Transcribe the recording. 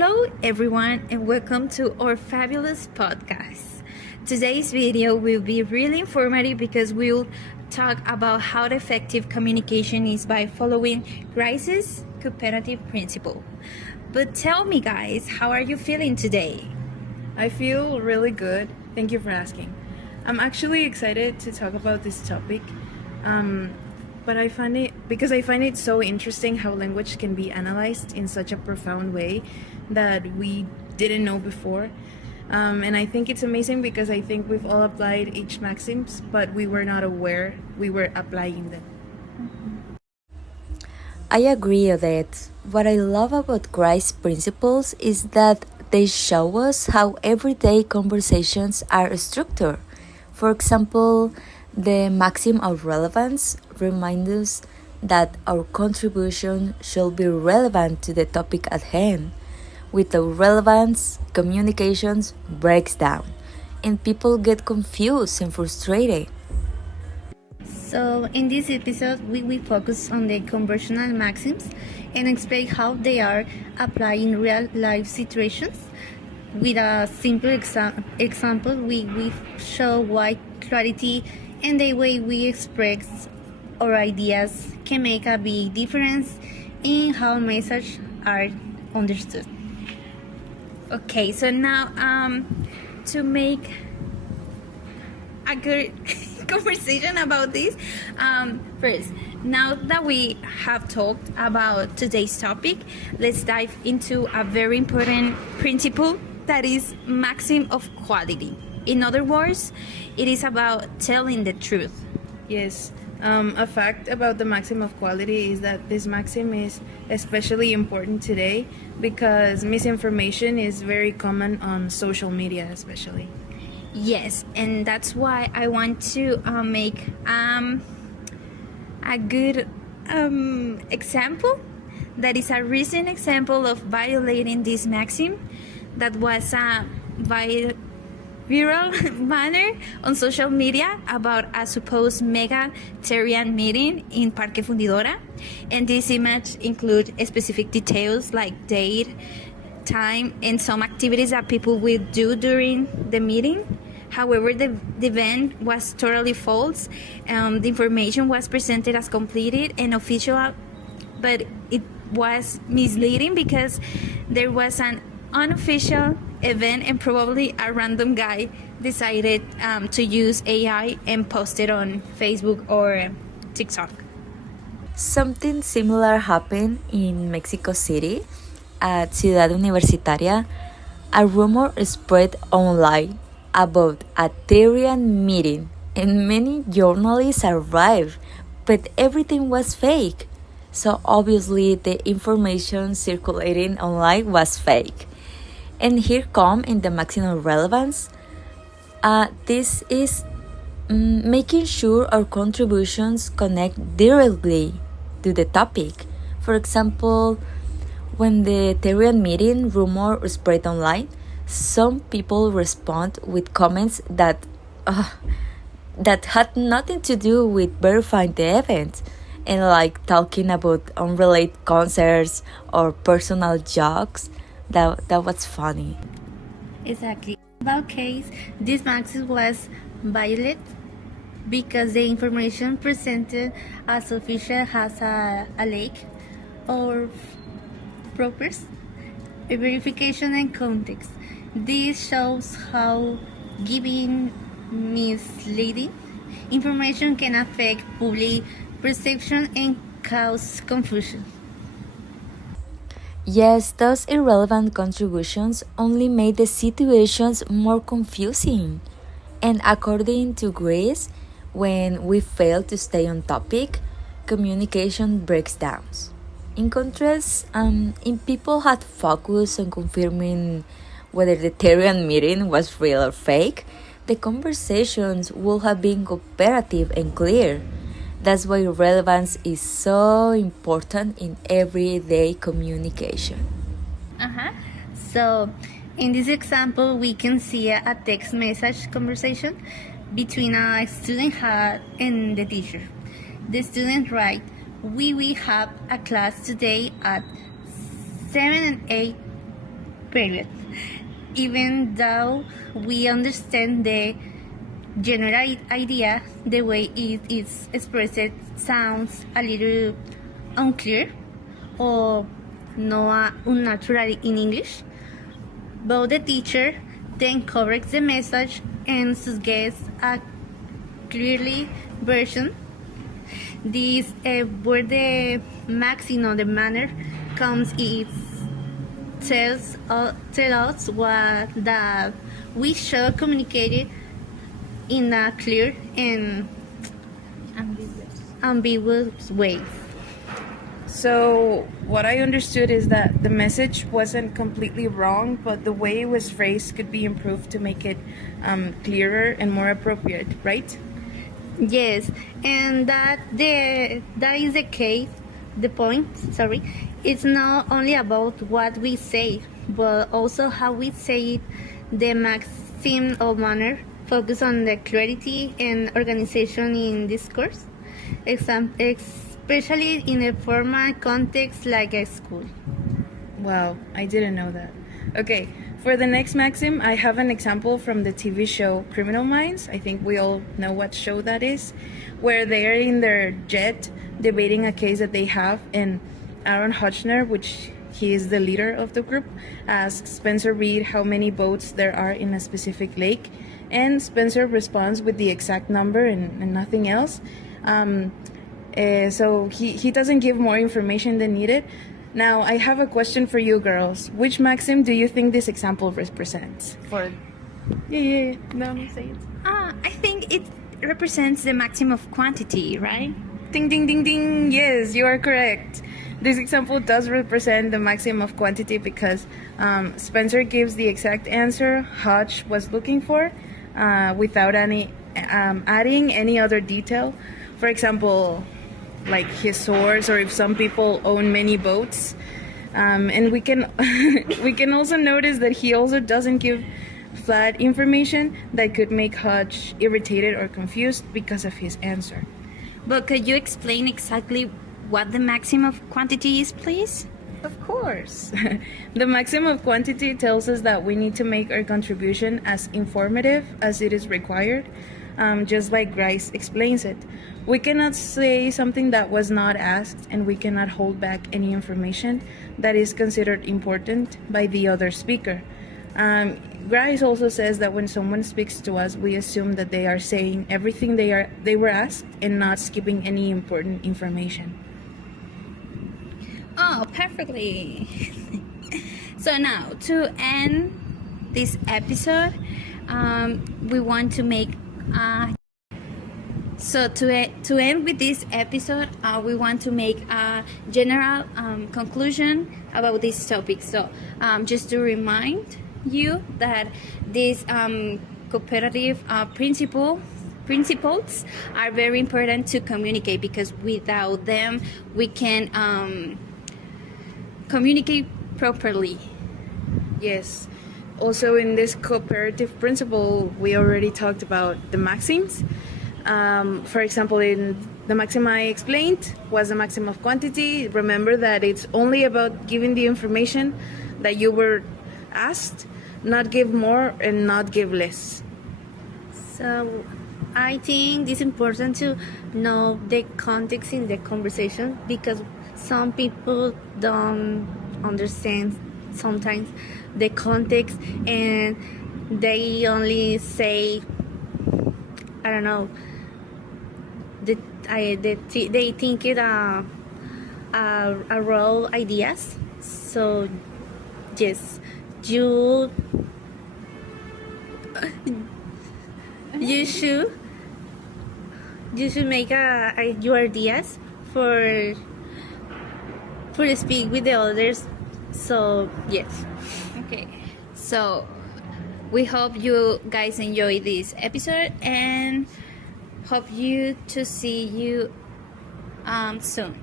Hello everyone and welcome to our fabulous podcast. Today's video will be really informative because we'll talk about how effective communication is by following Grice's Cooperative principle. But tell me guys, how are you feeling today? I feel really good. Thank you for asking. I'm actually excited to talk about this topic. But I find it so interesting how language can be analyzed in such a profound way that we didn't know before. And I think it's amazing because I think we've all applied each maxims, but we were not aware we were applying them. I agree, Odette. What I love about Grice principles is that they show us how everyday conversations are structured. For example, the maxim of relevance reminds us that our contribution should be relevant to the topic at hand. Without relevance, communications breaks down, and people get confused and frustrated. So in this episode we will focus on the conversational maxims and explain how they are applied in real life situations. With a simple example, we show why clarity and the way we express our ideas can make a big difference in how messages are understood. Okay, so now to make a good conversation about this, first, now that we have talked about today's topic, let's dive into a very important principle that is maxim of quality. In other words, it is about telling the truth. Yes. A fact about the maxim of quality is that this maxim is especially important today because misinformation is very common on social media especially. Yes, and that's why I want to make a good example that is a recent example of violating this maxim that was a viral banner on social media about a supposed mega-Terrian meeting in Parque Fundidora, and this image include specific details like date, time, and some activities that people will do during the meeting. However, the event was totally false. The information was presented as completed and official, but it was misleading because there was an unofficial event and probably a random guy decided to use AI and post it on Facebook or TikTok. Something similar happened in Mexico City at Ciudad Universitaria. A rumor spread online about a Tyrian meeting, and many journalists arrived, but everything was fake. So obviously the information circulating online was fake. And here come in the maximum relevance. This is making sure our contributions connect directly to the topic. For example, when the Tyrian meeting rumor spread online, some people respond with comments that had nothing to do with verifying the event, and like talking about unrelated concerts or personal jokes. That was funny. Exactly. In that case, this maxim was violated because the information presented as official has a lack of proper verification and context. This shows how giving misleading information can affect public perception and cause confusion. Yes, those irrelevant contributions only made the situations more confusing. And according to Grice, when we fail to stay on topic, communication breaks down. In contrast, if people had focused on confirming whether the Tyrian meeting was real or fake, the conversations would have been cooperative and clear. That's why relevance is so important in everyday communication. So, in this example, we can see a text message conversation between a student and the teacher. The student writes, "We will have a class today at 7 and 8 period. Even though we understand the general idea, the way it is expressed sounds a little unclear or not unnatural in English. But the teacher then corrects the message and suggests a clearly version. This where the maxim of the manner comes is tell us what that we should communicate it in a clear and ambiguous way. So, what I understood is that the message wasn't completely wrong, but the way it was phrased could be improved to make it clearer and more appropriate, right? Yes, and that is the case. The point, sorry, it's not only about what we say, but also how we say it. The maxim of manner focus on the clarity and organization in discourse, especially in a formal context like a school. Wow, I didn't know that. Okay, for the next maxim, I have an example from the TV show Criminal Minds. I think we all know what show that is, where they are in their jet debating a case that they have, and Aaron Hutchner, which he is the leader of the group, asks Spencer Reed how many boats there are in a specific lake, and Spencer responds with the exact number and nothing else. So he doesn't give more information than needed. Now, I have a question for you girls. Which maxim do you think this example represents? Yeah. No, say it. I think it represents the maxim of quantity, right? Ding, ding, ding, ding. Yes, you are correct. This example does represent the maxim of quantity because Spencer gives the exact answer Hutch was looking for without adding any other detail. For example, like his source, or if some people own many boats. And we can we can also notice that he also doesn't give flat information that could make Hutch irritated or confused because of his answer. But could you explain exactly what the maxim of quantity is, please? Of course. The maxim of quantity tells us that we need to make our contribution as informative as it is required, just like Grice explains it. We cannot say something that was not asked, and we cannot hold back any information that is considered important by the other speaker. Grice also says that when someone speaks to us, we assume that they are saying everything they were asked and not skipping any important information. Oh, perfectly. So now, to end this episode, we want to make to end with this episode, we want to make a general conclusion about this topic. So just to remind you that these cooperative principles are very important to communicate, because without them we can communicate properly. Yes. Also, in this cooperative principle, we already talked about the maxims. For example, in the maxim I explained was the maxim of quantity. Remember that it's only about giving the information that you were asked, not give more and not give less. So I think it's important to know the context in the conversation, because some people don't understand sometimes the context, and they only say, I don't know, they think it a raw ideas. So yes, you should make your ideas for speak with the others. So yes. Okay, so we hope you guys enjoy this episode, and hope you to see you soon.